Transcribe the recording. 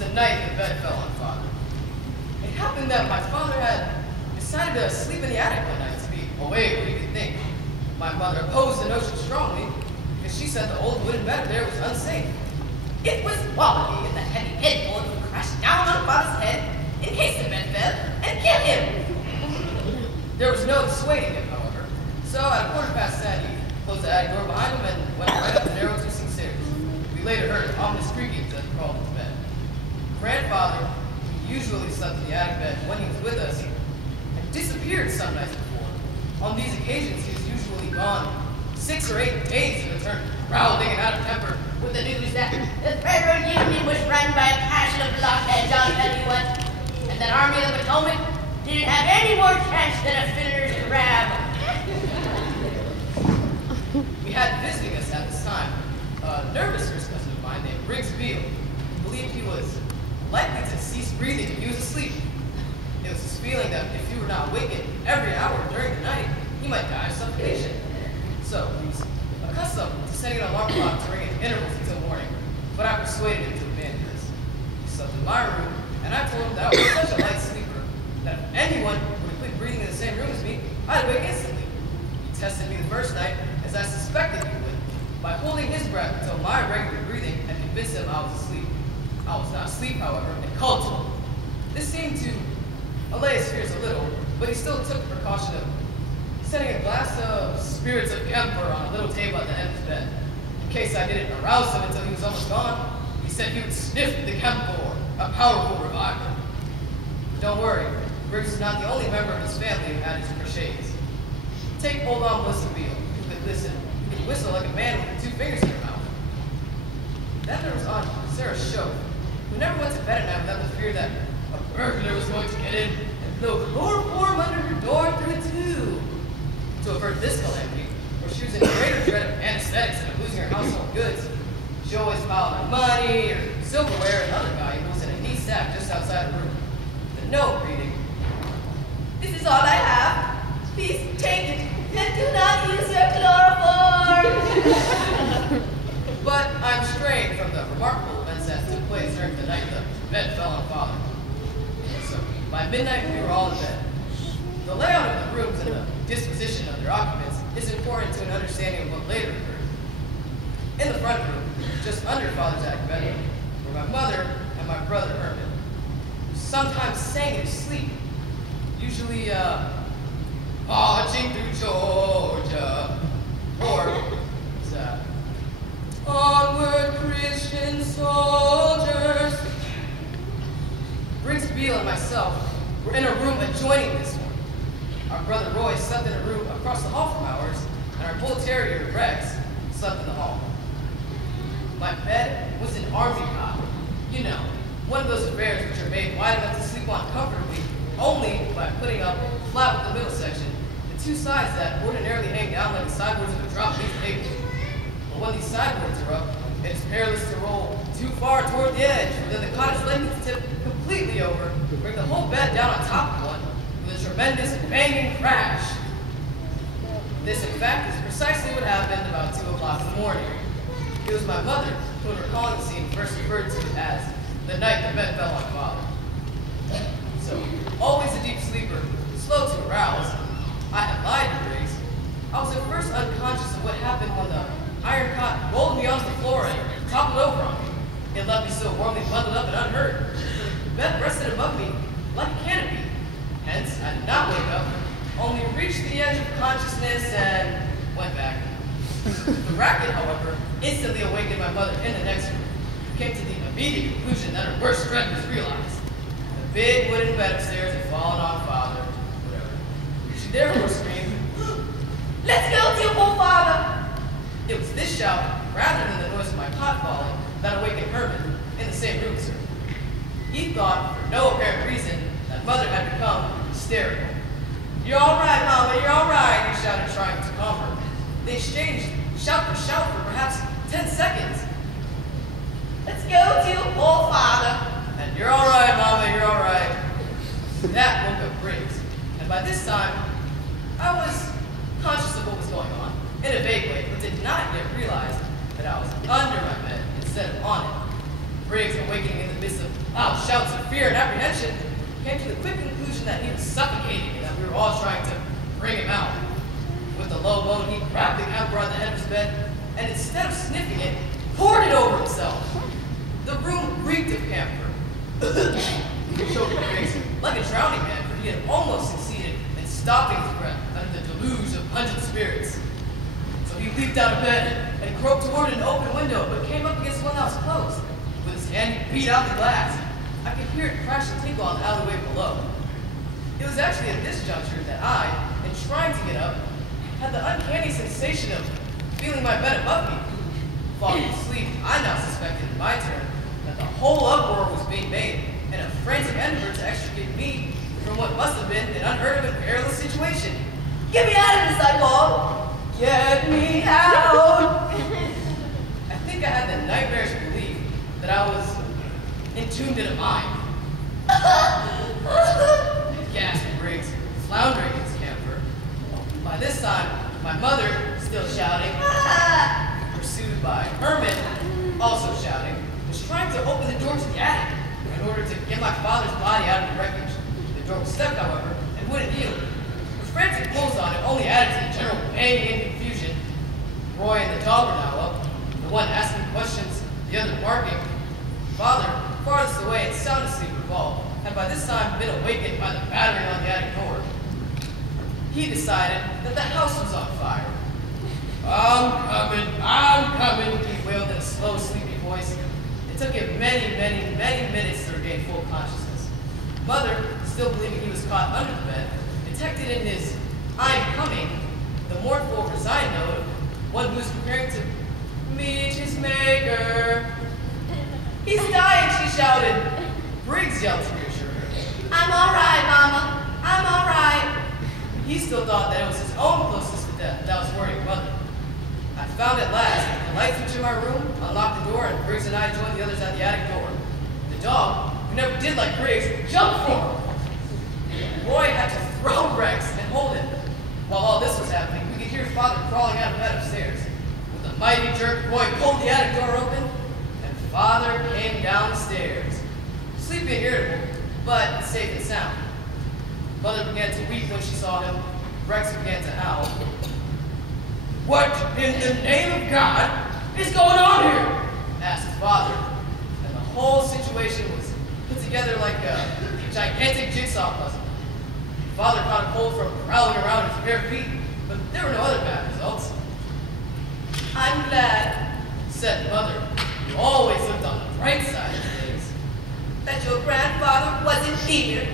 the night the bed fell on Father. It happened that my father had decided to sleep in the attic one night to be away where he could think. My mother opposed the notion strongly because she said the old wooden bed there was unsafe. It was wobbly and the heavy headboard would crash down on Father's head in case the bed fell and kill him. There was no dissuading him, however, so at 10:15 he closed the attic door behind him and went right up the narrow twisting stairs. We later heard ominous creakings as he crawled into bed. Grandfather, who usually slept in the attic bed when he was with us, had disappeared some nights before. On these occasions, he was usually gone 6 or 8 days and returned growling and out of temper with the news that the Federal Union was run by a passion of blockhead John Anyone, and that Army of the Potomac didn't have any more chance than a fiddler's grab. We had visiting us at this time a nervous first cousin of mine named Briggs Beale, who believed he was likely to cease breathing if he was asleep. It was his feeling that if he were not wakened every hour during the night, he might die of suffocation. So he was accustomed to setting an alarm clock to ring at intervals until morning, but I persuaded him to abandon this. He slept in my room, and I told him that I was such a light sleeper that if anyone would quit breathing in the same room as me, I'd wake instantly. He tested me the first night, as I suspected he would, by holding his breath until my regular breathing had convinced him I was asleep. I was not asleep, however, and called to him. This seemed to allay his fears a little, but he still took the precaution of setting a glass of spirits of camphor on a little table at the end of his bed. In case I didn't arouse him until he was almost gone, he said he would sniff the camphor, a powerful reviver. Don't worry, Briggs is not the only member of his family who had his crochets. Take old Aunt Melissa Beale, who could listen, who could whistle like a man with 2 fingers in her mouth. Then there was Aunt Sarah Show, who never went to bed at night without the fear that a burglar was going to get in and blow chloroform under her door through a tube. To avert this calamity, where she was in greater dread of anesthetics and of losing her household goods, she always piled her money, or silverware, and other valuables in a neat sack just outside her room. The note reading, "This is all I have. Please take it, and do not use your chloroform." But I'm straying from the remarkable events that took place during the night the bed fell on Father. So, by midnight, we were all in bed. The layout of the rooms and the disposition of their occupants is important to an understanding of what later occurred. In the front room, just under Father's attic bed, were my mother and my brother Herman, who sometimes sang in his sleep, usually, marching through Georgia, or, onward Christian soldiers. Briggs Beale and myself were in a room adjoining this one. Our brother Roy slept in a room across the hall from ours, and our bull terrier, Rex, slept in the hall. My bed was an army cot. You know, one of those affairs which are made wide enough to sleep on comfortably only by putting up flat with the middle section, the 2 sides that ordinarily hang down like the sideboards of a drop beneath the table. But when these sideboards are up, it is perilous to roll too far toward the edge, for then the cot is likely to tip completely over, bring the whole bed down on top of one, with a tremendous banging crash. This, in fact, is precisely what happened about 2 o'clock in the morning. It was my mother who, in recalling the scene, first referred to it as the night the bed fell on Father. So, always a deep sleeper, slow to arouse, I had lied to Briggs. I was at first unconscious of what happened when the iron cot rolled me onto the floor and toppled over on me. It left me so warmly bundled up and unhurt. The bed rested above me like a canopy. Hence, I did not wake up, only reached the edge of consciousness and went back. The racket, however, instantly awakened my mother in the next room, who came to the immediate conclusion that her worst dread was realized. The big wooden bed upstairs had fallen on Father, whatever. She therefore screamed, "Let's go to your father!" It was this shout, rather than the noise of my cot falling, that awakened Herman, in the same room, sir. He thought, for no apparent reason, that Mother had become hysterical. "You're all right, Mama, you're all right," he shouted, trying to calm her. They exchanged shout for shout for perhaps 10 seconds. "Let's go to your poor father." And "You're all right, Mama, you're all right." That woke up Briggs, and by this time, I was conscious of what was going on, in a vague way, but did not yet realize that I was under my bed instead of on it. Briggs, awakening in the midst of loud shouts of fear and apprehension, came to the quick conclusion that he was suffocating and that we were all trying to bring him out. With a low moan, he grabbed the camphor on the head of his bed, and instead of sniffing it, poured it over himself. The room reeked of camphor. He choked Briggs like a drowning man, for he had almost succeeded in stopping his breath under the deluge of pungent spirits. So he leaped out of bed and groped toward an open window, but came up against one that was closed. With his hand, he beat out the glass. I could hear it crash and tinkle on the alleyway below. It was actually at this juncture that I, in trying to get up, had the uncanny sensation of feeling my bed above me. Falling asleep, I now suspected in my turn that the whole uproar was being made in a frantic endeavor to extricate me from what must have been an unheard of and perilous situation. Get me out of this, I called! Get me out! I think I had the nightmarish belief that I was entombed in a mine. Gasped Briggs, floundering in his camphor. By this time, my mother, still shouting, pursued by Herman, also shouting, was trying to open the door to the attic in order to get my father's body out of the wreckage. The door was stuck, however, and wouldn't yield. With frantic pulls on it only added to the general banging and confusion. Roy and the dog were now up, the one asking questions, the other barking. Father, farthest away and sound asleep with Paul, had by this time been awakened by the battering on the attic door. He decided that the house was on fire. I'm coming, he wailed in a slow, sleepy voice. It took him many minutes to regain full consciousness. Mother, still believing he was caught under the bed, detected in his "I'm coming" the mournful, resigned note of one who is preparing to meet his maker. He's dying, she shouted. Briggs yelled to reassure her. I'm all right, Mama. I'm all right. He still thought that it was his own closeness to death that was worrying Mother. I found at last the light switch in my room, unlocked the door, and Briggs and I joined the others at the attic door. The dog, who never did like Briggs, jumped for him. Roy had to throw Rex and hold him. While all this was happening, we could hear Father crawling out of bed upstairs. With a mighty jerk, Roy pulled the attic door open, and Father came downstairs. Sleepy and irritable, but safe and sound. Mother began to weep when she saw him. Rex began to howl. What in the name of God is going on here? Asked Father. And the whole situation was put together like a gigantic jigsaw puzzle. Father caught a cold from prowling around his bare feet, but there were no other bad results. I'm glad, said Mother, who always looked on the bright side of things, that your grandfather wasn't here.